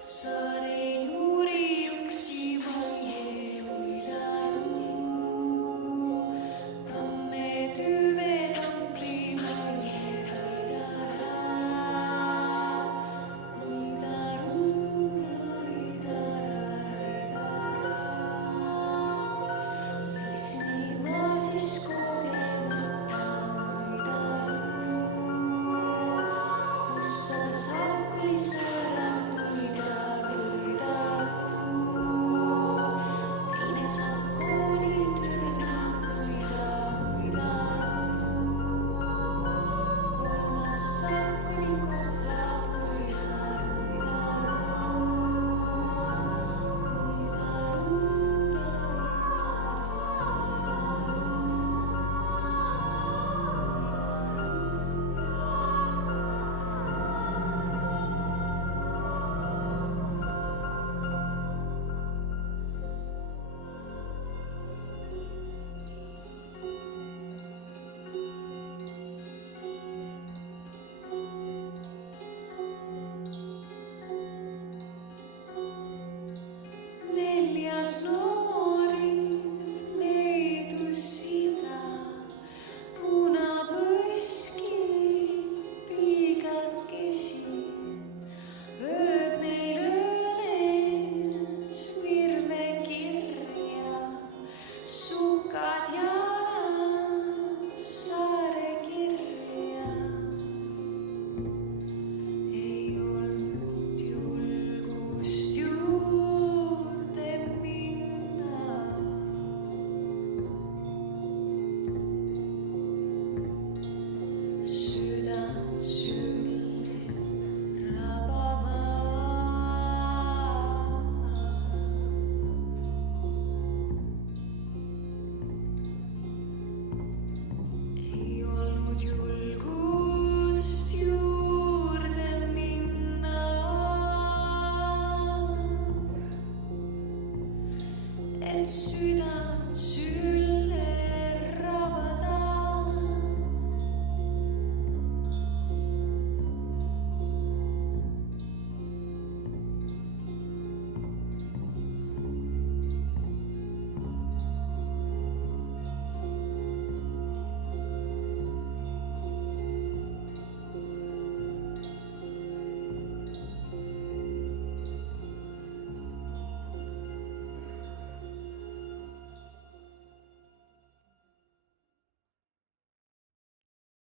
Saare juuri üksi vaie uisaru, tamme tüve tampli vaie raidara, raidara, raidara. Leidsin ma siis kogemata uidaru, kus sa saaklis ära uida. Teine saab kooli türna uida, kolmas saab kuni kohla uida, Neljas noori leidus sida, punapõski piigakesi, ööd neil õõles virve kirja, sukad jalas saare kirja. Ei olnud julgust juurde minna. Südant sülle rabama. Ei olnud julgust juurde minna. Et